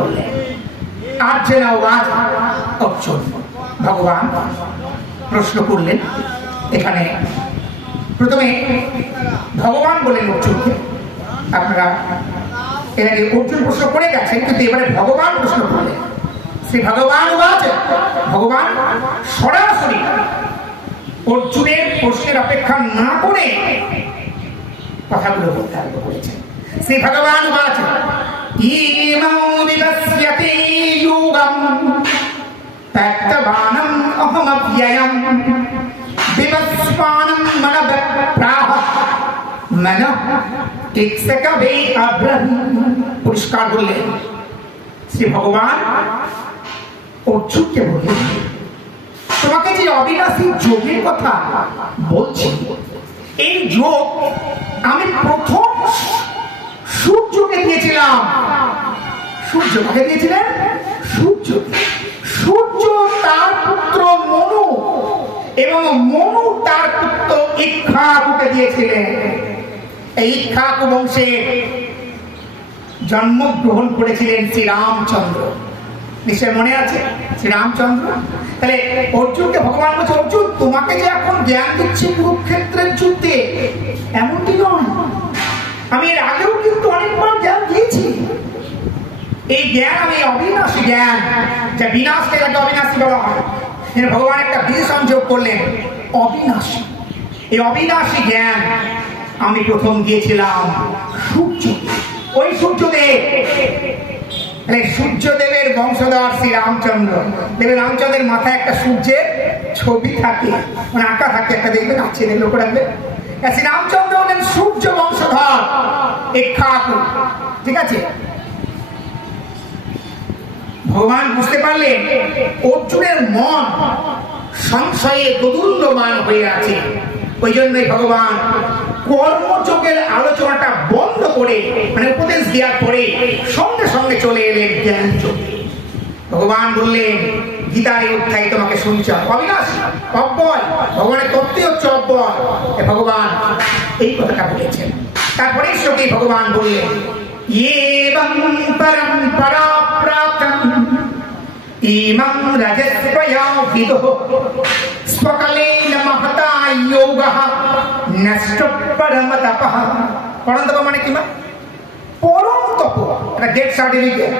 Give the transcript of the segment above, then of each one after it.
বললেন। আর যে নওগাঁ অর্জুন ভগবান প্রশ্ন করলেন। এখানে প্রথমে ভগবান বলেন অর্জুনকে, আপনারা এর আগে অর্জুন প্রশ্ন করে গেছেন, কিন্তু এবারে ভগবান প্রশ্ন করলেন। শ্রী ভগবান ভগবান সরাসরি অর্জুনের প্রশ্নের অপেক্ষা না করে কথাগুলো বলতে আরম্ভ করেছেন। শ্রী ভগবান পুরস্কার বললেন। শ্রী ভগবান অর্জুনকে বললেন, তোমাকে যে অবিনাশী যোগের কথা বলছি, এই যোগ আমি প্রথম সূর্যকে দিয়েছিলাম। সূর্য কাকে দিয়েছিলেন? সূর্য তার পুত্র মনু এবং মনু তার পুত্র ইক্ষ্বাকুকে দিয়েছিলেন। এই ইক্ষ্বাকু বংশে জন্মগ্রহণ করেছিলেন শ্রীরামচন্দ্র। নিশ্চয় মনে আছে শ্রীরামচন্দ্র। তাহলে অর্জুনকে ভগবান বলছে, অর্জুন তোমাকে যে এখন জ্ঞান দিচ্ছি কুরুক্ষেত্রের যুদ্ধে, এমনটি নয়, আমি এর আগেও কিন্তু অনেকবার জ্ঞান দিয়েছি। এই জ্ঞান আমি অবিনাশী জ্ঞান, যা বিনাশকে যাকে অবিনাশী বলা হয়, ভগবান একটা বিশেষণ যোগ করলেন, অবিনাশী। এই জ্ঞান আমি প্রথম দিয়েছিলাম সূর্য, ওই সূর্যদেবের বংশধর শ্রী রামচন্দ্র। দেবের রামচন্দ্রের মাথায় একটা সূর্যের ছবি থাকে, মানে আঁকা থাকে একটা, দেখবেন আছে, লক্ষ্য রাখবেন। শ্রী রামচন্দ্র হলেন সূর্য বংশধর ইক্ষ্বাকু, ঠিক আছে। ভগবান বুঝতে পারলেন অর্জুনের মন সংশয়ে দোদুল্যমান হয়ে আছে। ওই জন্যই ভগবান কর্মযোগের আলোচনাটা বন্ধ করে, মানে উপদেশ দেওয়ার পরে সঙ্গে সঙ্গে চলে এলেন জ্ঞান যোগে। ভগবান বললেন, গীতার এই অধ্যায় তোমাকে শুনছ, অবিনাশী অব্যয়, ভগবানের তত্ত্বই হচ্ছে অব্যয়। ভগবান এই কথাটা বলেছেন। তারপরে শ্লোকে ভগবান বললেন, এবং পরম্পরা প্রাপ্তং ইমং রজস্বয়া বিদুঃ স্বকালেন মহতা যোগঃ নষ্ট পরম তপঃ। পরম তপ মানে কি? পরম তপ, একটা গেট সার্টিফিকেট।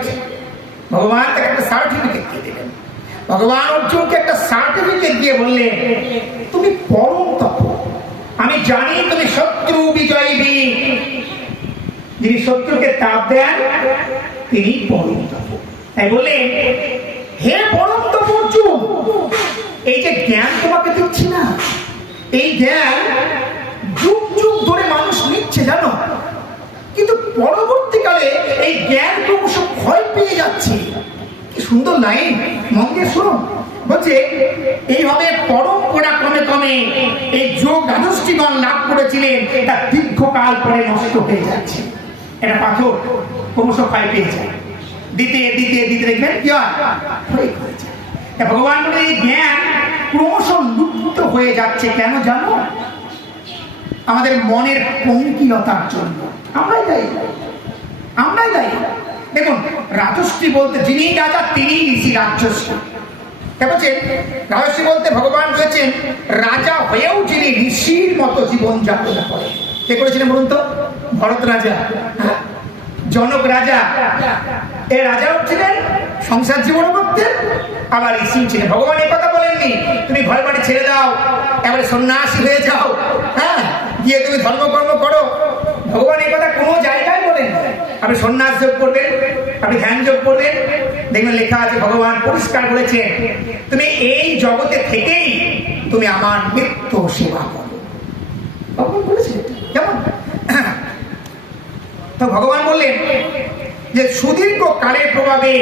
ভগবান তাকে একটা সার্টিফিকেট দিয়ে দিলেন। ভগবান অর্জুনকে একটা সার্টিফিকেট দিয়ে বললেন, তুমি পরম তপ, আমি জানি তুমি শত্রু বিজয়ী বীর, যিনি শত্রুকে তাপ দেন তিনি পরম তপ। তাই বললেন, হে পরম তপ অর্জুন, এই যে জ্ঞান তোমাকে দিচ্ছি না, এই জ্ঞান যুগ যুগ ধরে মানুষ নিচ্ছে জানো, কিন্তু পরবর্তীকালে এই জ্ঞান ক্রমশ ক্ষয় পেয়ে যাচ্ছে। কি সুন্দর লাইন, মন দিয়ে শুনুন। বলছে এইভাবে পরম্পরা ক্রমে ক্রমে এই যোগ দ্বাদশটিগণ লাভ করেছিলেন, তা দীর্ঘকাল পরে নষ্ট হয়ে যাচ্ছে। এটা পাথর ক্রমশ ক্ষয় পেয়ে যায়, দিতে দিতে দিতে দেখবেন কি হয়, ভগবান বলে এই জ্ঞান ক্রমশ লুপ্ত হয়ে যাচ্ছে। কেন জানো? আমাদের মনের পঙ্কিলতার জন্য। আমরাই দায়ী। দেখুন, রাজশ্রী বলতে যিনি রাজা তিনি ঋষি রাজশ্রী। বলছেন রাজশ্রী বলতে ভগবান বলেছেন রাজা হয়েও যিনি ঋষির মতো জীবন যাপন করে। কে করেছিলেন বলুন তো? ভরত রাজা, জনক রাজা। এই রাজাও ছিলেন, সংসার জীবন করতেন, আবার ঋষিও ছিলেন। ভগবান এই কথা বলেননি তুমি ঘর বাড়ি ছেড়ে দাও, এবারে সন্ন্যাসী হয়ে যাও, হ্যাঁ, গিয়ে তুমি ধর্মকর্ম করো। ভগবান এই কথা কোনো জায়গায় বলেন। আপনি সন্ন্যাস যোগ করবেন, আপনি ধ্যান যোগ করবেন, দেখবেন লেখা আছে, ভগবান পরিষ্কার বলেছেন তুমি এই জগতে থেকেই তুমি আমার নিত্য সেবা করো। ভগবান বলেছেন কেমন? তো ভগবান বললেন যে সুদীর্ঘ কালের প্রভাবে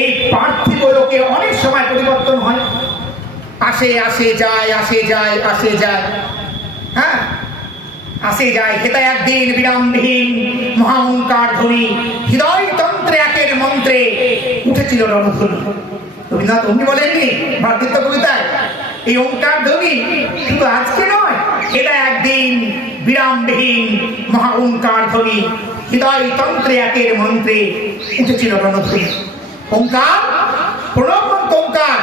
এই পার্থিব লোকে অনেক সময় পরিবর্তন হয়, আসে যায়, হ্যাঁ, আসে যায়। হেতা একদিন বিরামবিহীন মহাঙ্কার ধ্বনি, হৃদয় তন্ত্রে একের মন্ত্রে উঠেছিল রণধ্বনি। রবীন্দ্রনাথ অমনি বলেননি ভারতীয় কবিতায়, এই ওঙ্কার ধ্বনি শুধু আজকে নয়, এটা একদিন বিরামবিহীন মহা ওঙ্কার ধ্বনি, হৃদয় তন্ত্রে একের মন্ত্রে উঠেছিল রণধ্বনি। ওঙ্কার প্রণবন্ত ওঙ্কার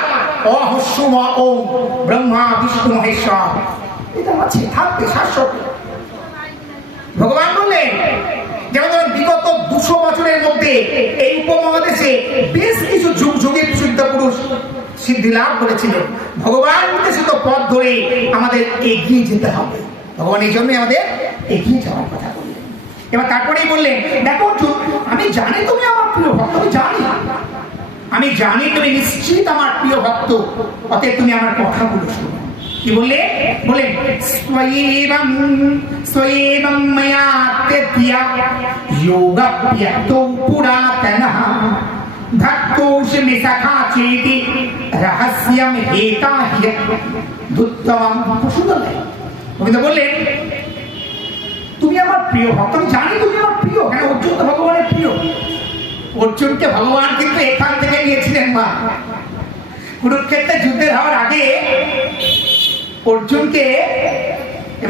অহস্যম ওম ব্রহ্মা বিষ্ণু মহেশ্বর, এটা আছে থাকবে শাশ্বত। ভগবান বললেন যেমন বিগত 200 বছরের মধ্যে এই উপমহাদেশে বেশ কিছু যুগ যুগে সিদ্ধ পুরুষ সিদ্ধি লাভ করেছিলেন। ভগবান নির্দেশিত পথ ধরে আমাদের এগিয়ে যেতে হবে। ভগবান এই জন্যই আমাদের এগিয়ে যাওয়ার কথা বললেন। এবার তারপরেই বললেন, দেখো অর্জুন, আমি জানি তুমি আমার প্রিয় ভক্ত, আমি জানি তুমি নিশ্চিত আমার প্রিয় ভক্ত, অতএব তুমি আমার কথাগুলো শোনো। কি বললে? বলেন স্বয়েবং ময়া তেতিয়া যোগপ্যক্তো পুরাতনঃ ভক্তোষমি সখা চেতি রহস্যম হেতা হ্যুত্তমম। সুন্দর লাগে। গোবিন্দ বললেন তুমি আমার প্রিয় ভক্ত, আমি জানি তুমি আমার প্রিয়। কেন? অর্জুন তো ভগবানের প্রিয়। অর্জুনকে ভগবান কিন্তু এখান থেকে নিয়েছিলেন মা। কুরুক্ষেত্রে যুদ্ধের হওয়ার আগে অর্জুনকে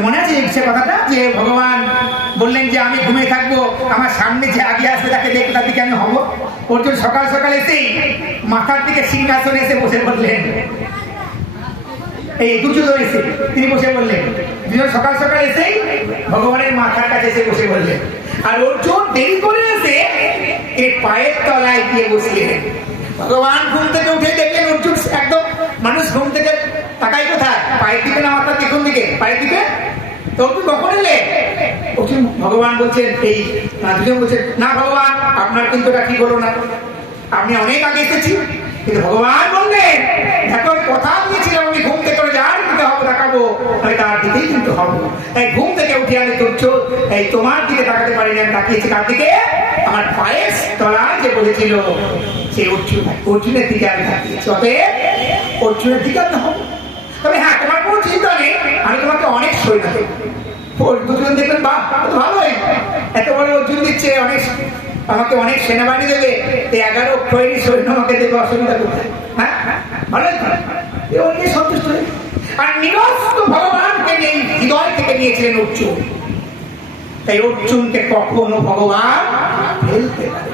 মনে আছে সে কথাটা, যে ভগবান বললেন যে আমি ঘুমিয়ে থাকবো, আমার সামনে যে আগে আসবে তাকে দেখে তার দিকে আমি হবো। অর্জুন সকাল সকাল এসেই মাথার দিকে সিংহাসনে এসে বসে বললেন, এই দুর্যোধন এসে তিনি বসে বললেন, সকাল সকাল এসেই ভগবানের মাথার কাছে এসে বসে বললেন। আর অর্জুন দেরি করে এসে এর পায়ের তলায় গিয়ে বসলেন। ভগবান ঘুম থেকে উঠে দেখলেন অর্জুন একদম, মানুষ ঘুম থেকে তাকাই কোথায়? পায়ের দিকে না মাথার কোন দিকে? পায়ের দিকে। তো অর্জুন কখন এলে? অর্জুন ভগবান বলছেন, এই দুজন বলছেন, না ভগবান আপনার কিন্তু এটা ঠিক হলো না, আপনি অনেক আগে এসেছি। কিন্তু ভগবান বললেন, এখন কথা দিয়েছিলাম আমি ঘুম থেকে যার দিকে হবো তাকাবো, আমি তার দিকেই কিন্তু হবো। তাই ঘুম থেকে উঠে আমি এই তোমার দিকে তাকাতে পারি না, আমি তাকিয়েছি কার দিকে? আমার পায়ের তলায় যে বলেছিল সে অর্জুনের দিকে আমি তাকিয়েছি। অতএব অর্জুনের দিকে আমি হবো। তবে হ্যাঁ, তোমার কোনো চিন্তা নেই, আমি তোমাকে অনেক সৈন্য দেবো। দুজন দেখবেন, বাহ ভালোই, এত বড় অর্জুন দিচ্ছে, অনেক আমাকে অনেক সেনাবাহিনী দেবে, এই 11 খৈরি সৈন্য আমাকে দেবে, অসুবিধা কোথায়? হ্যাঁ ভালোই, সন্তুষ্ট হয়ে। আর নিরস্ত ভগবানকে নিয়ে হৃদয় থেকে নিয়েছিলেন অর্জুন। তাই অর্জুনকে কখনো ভগবান ফেলতে পারে।